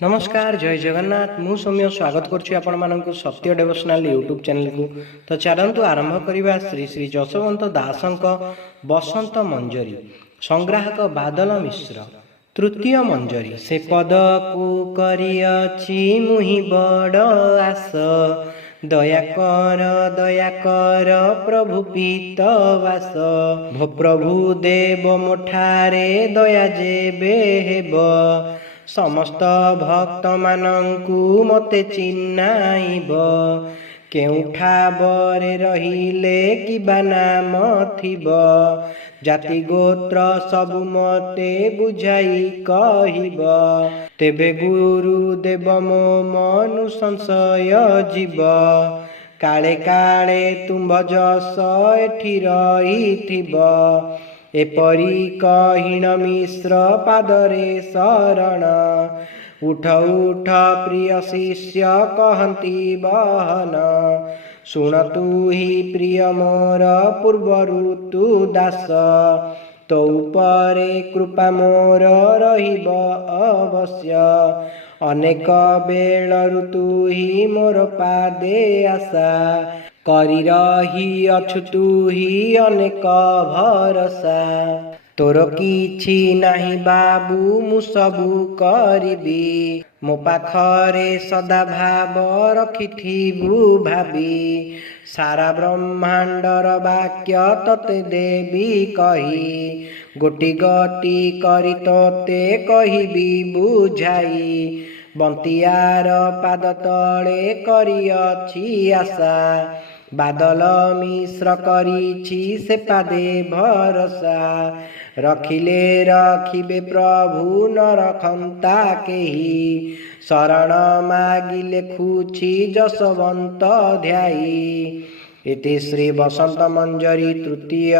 नमस्कार जय जगन्नाथ मु सौम्य स्वागत करुच्ची आपण मानक सत्य डेवोशनल यूट्यूब चैनल को। तो चलतु आरंभ करवा श्री श्री जशवंत दासंक बसंत मंजरी संग्राहक बादल मिश्र तृतीय मंजरी। से पद को करियछि मुहि बड़ आस दया कर प्रभु पीतवास भो प्रभु देव मोठारे दया जेबे हेब समस्त भक्त मानंकु मते चिन्नाइब केउठा बरे रहिले किबा नाम थिब जाति गोत्र सबु मते बुझाई कहिब तेबे गुरु देव मो मनु संशय जीव काले काले तुम्भ जस एठी रहिथिब एपरी कहिण मिश्र पादरे शरण उठ उठ प्रिय शिष्य कहती बहन शुण तू ही प्रिय मोर पूर्व ऋतु दास तो उपरे कृपा मोर रहिब अवश्य अनेक बेल ऋतु ही मोर पादे आशा करी रही अछु तू ही अनेक भरसा तोर किछि नाही बाबू मु सबु करिबी मो पाखरे सदा भाव रखिथिबु भाबी सारा ब्रह्मांडर वाक्य तते देवी कही गोटी गोटी करी तोते कहिबी बुझाई बंतियार पाद तले करियछि आशा बादल मिश्र करिछि से पादे भरसा रखिले रखिबे प्रभु न रखंता केही शरण मागिले खुछि जशवंत ध्यायी। इति श्री बसंत मंजरी तृतीय।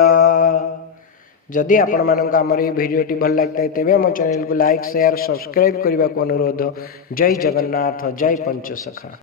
जदि आपण मानक आमर ये भिडियोटी भल लगता है तेबे आम चैनल को लाइक शेयर सब्सक्राइब करने को अनुरोध। जय जगन्नाथ जय पंचसखा।